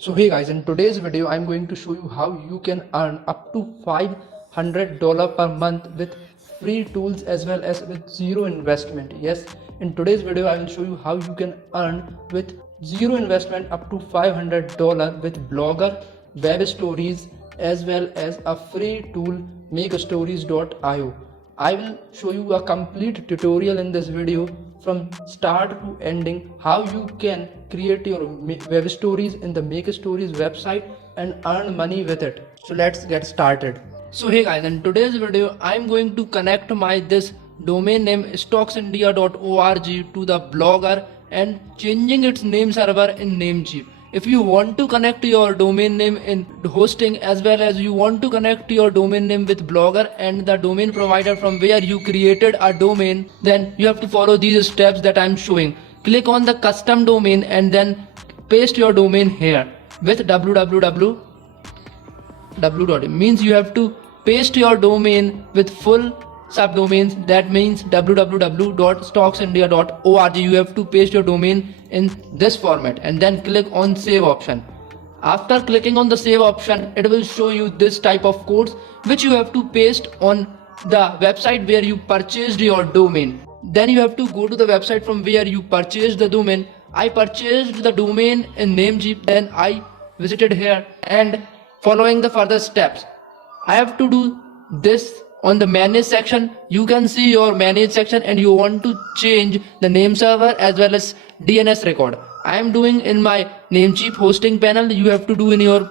So hey guys, in today's video I'm going to show you how you can earn up to $500 per month with free tools as well as with zero investment. Yes, in today's video I will show you how you can earn with zero investment up to $500 with Blogger, web stories as well as a free tool makestories.io. I will show you a complete tutorial in this video from start to ending how you can create your web stories in the Make Stories website and earn money with it. So let's get started. So hey guys, in today's video I'm going to connect my this domain name stocksindia.org to the Blogger and changing its name server in Namecheap. If you want to connect your domain name in hosting as well as you want to connect your domain name with Blogger and the domain provider from where you created a domain, then you have to follow these steps that I'm showing. Click on the custom domain and then paste your domain here with www. It means you have to paste your domain with full subdomains. That means www.stocksindia.org. You have to paste your domain in this format and then click on save option. After clicking on the save option, it will show you this type of codes which you have to paste on the website where you purchased your domain. Then you have to go to the website from where you purchased the domain. I purchased the domain in Namecheap, then I visited here and following the further steps, I have to do this on the manage section. You can see your manage section and you want to change the name server as well as DNS record. I am doing in my Namecheap hosting panel. You have to do in your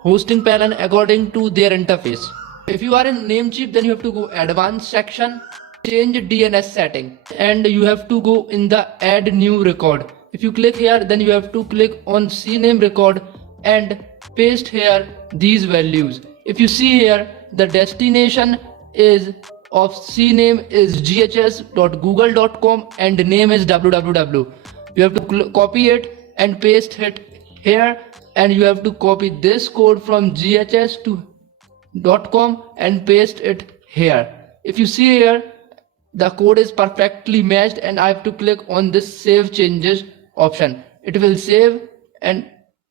hosting panel according to their interface. If you are in Namecheap, then you have to go advanced section, change DNS setting, and you have to go in the add new record. If you click here, then you have to click on CNAME record and paste here these values. If you see here, the destination is of CNAME is ghs.google.com and name is www. You have to copy it and paste it here, and you have to copy this code from ghs to .com and paste it here. If you see here, the code is perfectly matched and I have to click on this save changes option. It will save and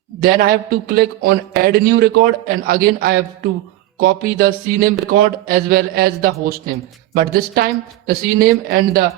then I have to click on add new record and again I have to copy the CNAME record as well as the host name. But this time the CNAME and the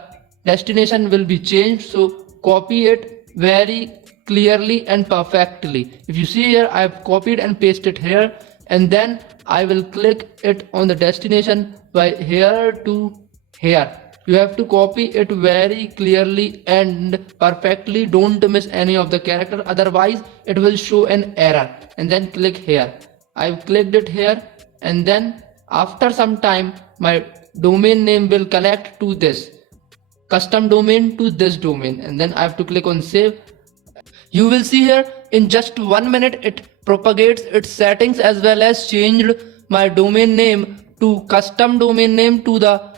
destination will be changed, so copy it very clearly and perfectly. If you see here, I have copied and pasted here and then I will click it on the destination by here to here. You have to copy it very clearly and perfectly. Don't miss any of the character, otherwise it will show an error. And then click here. I've clicked it here and then after some time my domain name will connect to this custom domain to this domain and then I have to click on save. You will see here in just 1 minute it propagates its settings as well as changed my domain name to custom domain name to the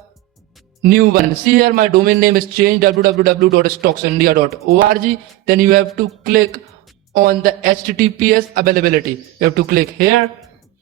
new one. See here, my domain name is changed www.stocksindia.org. Then you have to click on the HTTPS availability. You have to click here.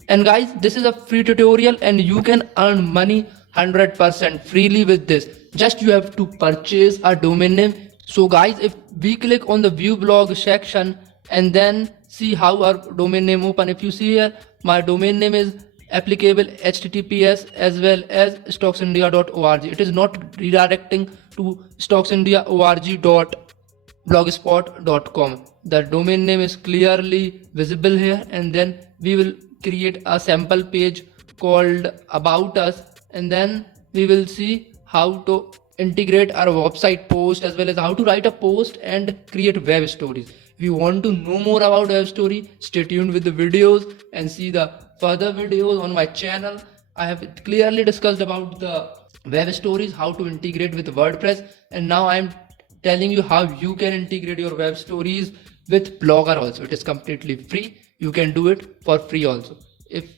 And guys, this is a free tutorial and you can earn money 100% freely with this. Just you have to purchase a domain name. So guys, if we click on the view blog section and then see how our domain name open. If you see here, my domain name is applicable HTTPS as well as stocksindia.org. It is not redirecting to stocksindia.org.blogspot.com. The domain name is clearly visible here and then we will create a sample page called about us and then we will see how to integrate our website post as well as how to write a post and create web stories. If you want to know more about web story, stay tuned with the videos and see the further videos on my channel. I have clearly discussed about the web stories, how to integrate with WordPress, and now I am telling you how you can integrate your web stories with Blogger also. It is completely free. You can do it for free also. If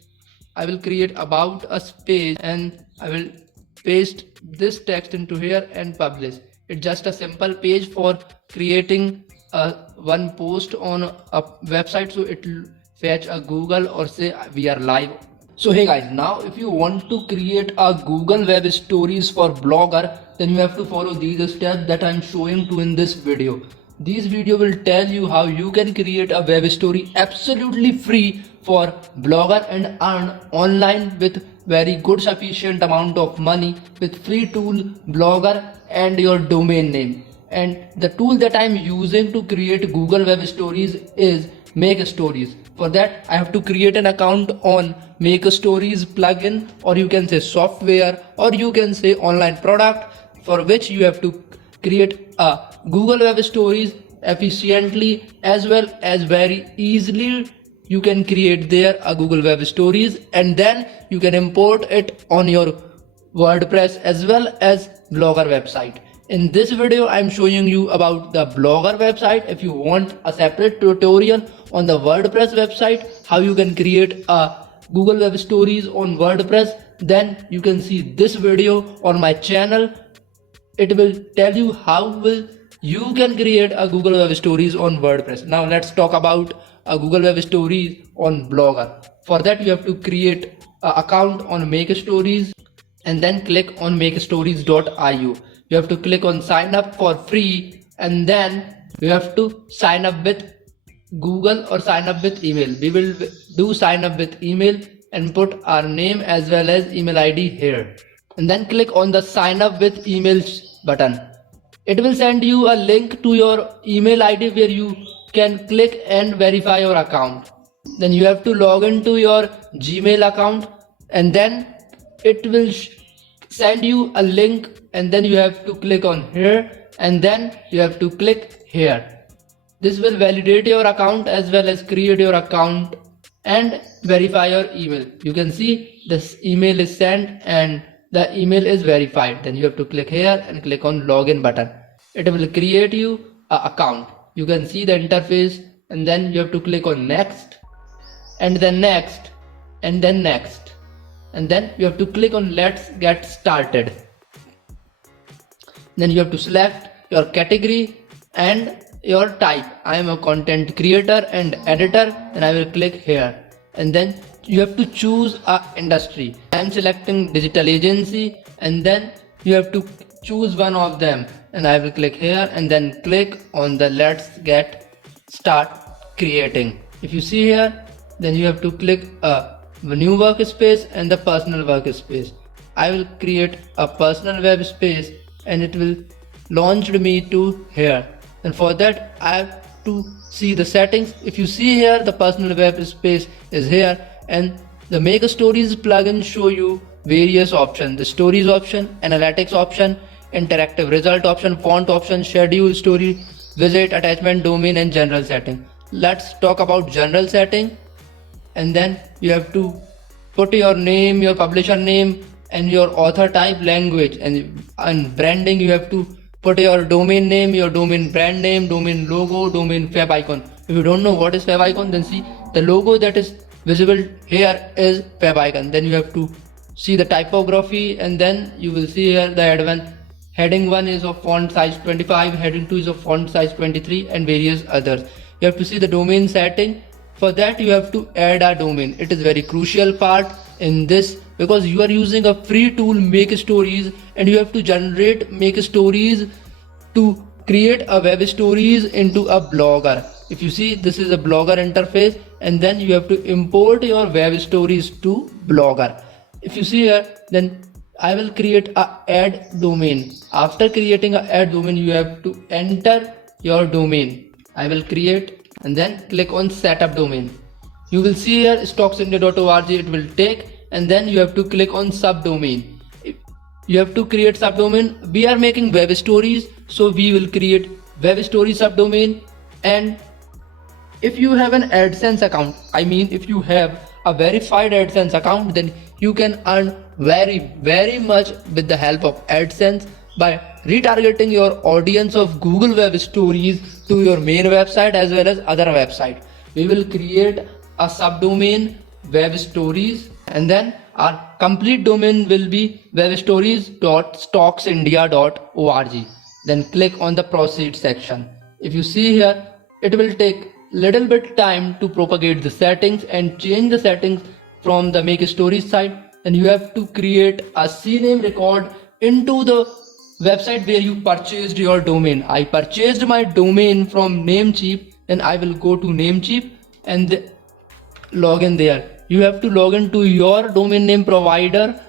I will create about us page and I will paste this text into here and publish. It's just a simple page for creating one post on a website, so it will fetch a Google or say we are live. So hey guys, now if you want to create a Google web stories for Blogger, then you have to follow these steps that I'm showing to in this video. This video will tell you how you can create a web story absolutely free for blogger and earn online with very good sufficient amount of money with free tool blogger and your domain name. And the tool that I'm using to create Google Web Stories is Make Stories. For that I have to create an account on Make Stories plugin, or you can say software, or you can say online product, for which you have to create a Google Web Stories efficiently as well as very easily. You can create there a Google Web Stories and then you can import it on your WordPress as well as Blogger website. In this video I am showing you about the Blogger website. If you want a separate tutorial on the WordPress website, how you can create a Google Web Stories on WordPress, then you can see this video on my channel. It will tell you how will you can create a Google Web Stories on WordPress. Now let's talk about a Google Web Stories on Blogger. For that you have to create an account on Make Stories and then click on makestories.io. You have to click on sign up for free and then you have to sign up with Google or sign up with email. We will do sign up with email and put our name as well as email ID here. And then click on the sign up with emails button. It will send you a link to your email ID where you can click and verify your account. Then you have to log into your Gmail account and then it will send you a link and then you have to click on here and then you have to click here. This will validate your account as well as create your account and verify your email. You can see this email is sent and the email is verified. Then you have to click here and click on login button. It will create you an account. You can see the interface and then you have to click on next and then next and then next and then you have to click on let's get started. Then you have to select your category and your type. I am a content creator and editor, and I will click here and then you have to choose a industry. I am selecting digital agency and then you have to choose one of them and I will click here and then click on the let's get start creating. If you see here, then you have to click a new workspace and the personal workspace. I will create a personal web space and it will launch me to here. And for that I have to see the settings. If you see here, the personal web space is here and the Make Stories plugin show you various options: the stories option, analytics option, interactive result option, font option, schedule story, widget, attachment, domain and general setting. Let's talk about general setting. And then you have to put your name, your publisher name and your author type, language, and branding. You have to put your domain name, your domain brand name, domain logo, domain favicon. If you don't know what is favicon, then see the logo that is visible here is favicon. Then you have to see the typography and then you will see here the advanced. Heading 1 is of font size 25, heading 2 is of font size 23 and various others. You have to see the domain setting. For that you have to add a domain. It is very crucial part in this because you are using a free tool Make Stories and you have to generate Make Stories to create a web stories into a blogger. If you see, this is a blogger interface and then you have to import your web stories to blogger. If you see here, then I will create a add domain. After creating a add domain, you have to enter your domain. I will create and then click on setup domain. You will see here stocksindia.org. It will take and then you have to click on subdomain. You have to create subdomain. We are making web stories, so we will create web story subdomain. And if you have an AdSense account, I mean if you have a verified AdSense account, then you can earn very much with the help of AdSense by retargeting your audience of Google Web Stories to your main website as well as other website. We will create a subdomain web stories and then our complete domain will be webstories.stocksindia.org. Then click on the proceed section. If you see here, it will take little bit time to propagate the settings and change the settings from the Make Stories site. And you have to create a CNAME record into the website where you purchased your domain. I purchased my domain from Namecheap, then I will go to Namecheap and log in there. You have to log in to your domain name provider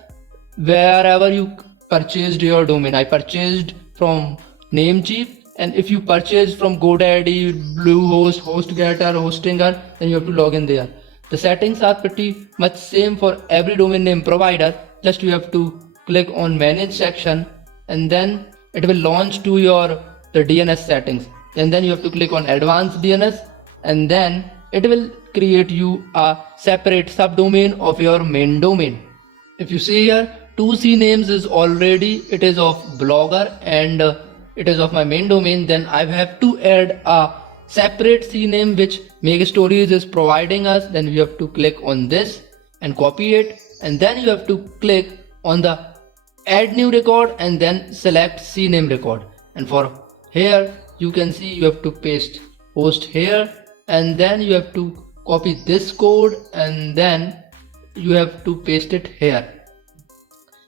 wherever you purchased your domain. I purchased from Namecheap, and if you purchase from GoDaddy, Bluehost, HostGator, Hostinger, then you have to log in there. The settings are pretty much same for every domain name provider. Just you have to click on manage section, and then it will launch to your the DNS settings, and then you have to click on advanced DNS, and then it will create you a separate subdomain of your main domain. If you see here, 2C names is already, it is of Blogger and it is of my main domain. Then I have to add a separate C name which Megastories is providing us. Then we have to click on this and copy it, and then you have to click on the add new record and then select C name record. And for here you can see you have to paste host here, and then you have to copy this code, and then you have to paste it here,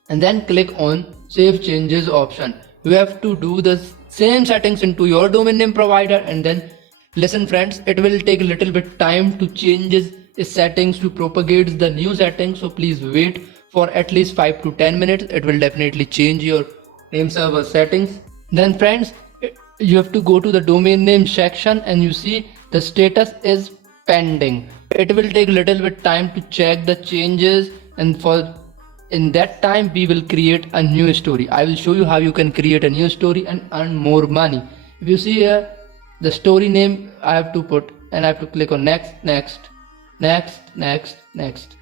and then click on save changes option. You have to do the same settings into your domain name provider, and then listen friends, it will take a little bit time to changes settings to propagate the new settings, so please wait for at least 5 to 10 minutes. It will definitely change your name server settings. Then friends, you have to go to the domain name section, and you see the status is pending. It will take a little bit time to check the changes, and in that time we will create a new story. I will show you how you can create a new story and earn more money. If you see here, the story name I have to put, and I have to click on next, next, next, next, next.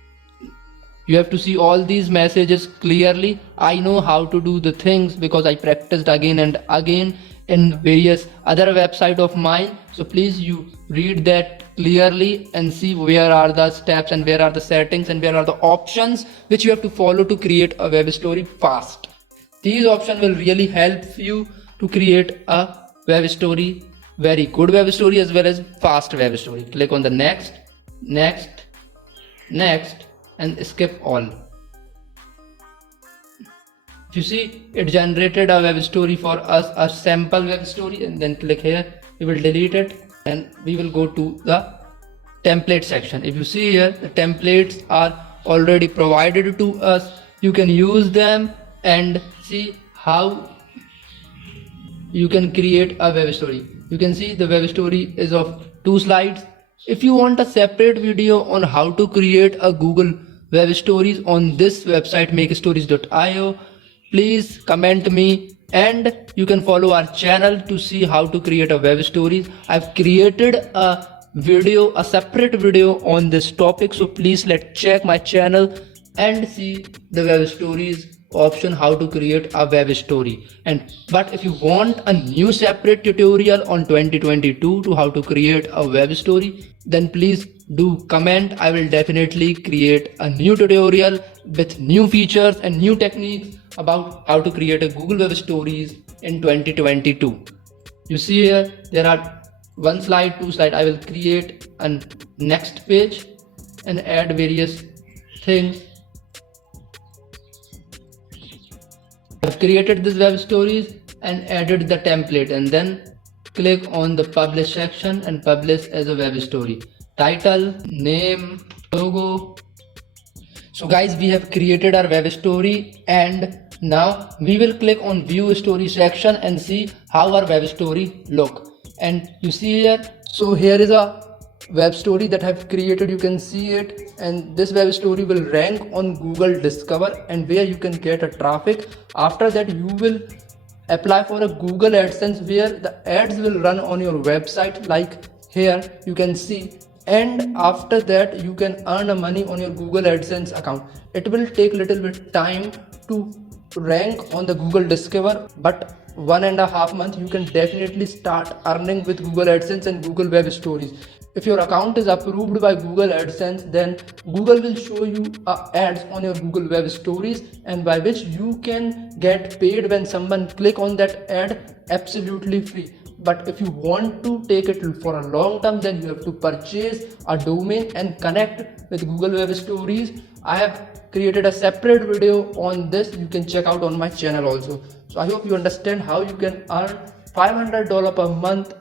You have to see all these messages clearly. I know how to do the things because I practiced again and again in various other website of mine. So please you read that clearly and see where are the steps and where are the settings and where are the options which you have to follow to create a web story fast. These options will really help you to create a web story, very good web story as well as fast web story. Click on the next, next, next, and skip all. You see it generated a web story for us, a sample web story, and then click here. We will delete it and we will go to the template section. If you see here, the templates are already provided to us. You can use them and see how you can create a web story. You can see the web story is of 2 slides. If you want a separate video on how to create a Google web stories on this website makestories.io, please comment me, and you can follow our channel to see how to create a web stories. I've created a video, a separate video on this topic, so please let's check my channel and see the web stories option, how to create a web story. But if you want a new separate tutorial on 2022 to how to create a web story, then please do comment. I will definitely create a new tutorial with new features and new techniques about how to create a Google web stories in 2022. You see here there are 1 slide, 2 slide. I will create a next page and add various things. I've created this web stories and added the template, and then click on the publish section and publish as a web story. Title, name, logo. So guys, we have created our web story, and now we will click on view story section and see how our web story look. And you see here, so here is a web story that I've created. You can see it, and this web story will rank on Google Discover, and where you can get a traffic. After that you will apply for a Google AdSense where the ads will run on your website, like here you can see, and after that you can earn money on your Google AdSense account. It will take little bit time to rank on the Google Discover, but 1.5 months you can definitely start earning with Google AdSense and Google Web Stories. If your account is approved by Google AdSense, then Google will show you ads on your Google Web Stories, and by which you can get paid when someone click on that ad absolutely free. But if you want to take it for a long term, then you have to purchase a domain and connect with Google Web Stories. I have created a separate video on this. You can check out on my channel also. So I hope you understand how you can earn $500 per month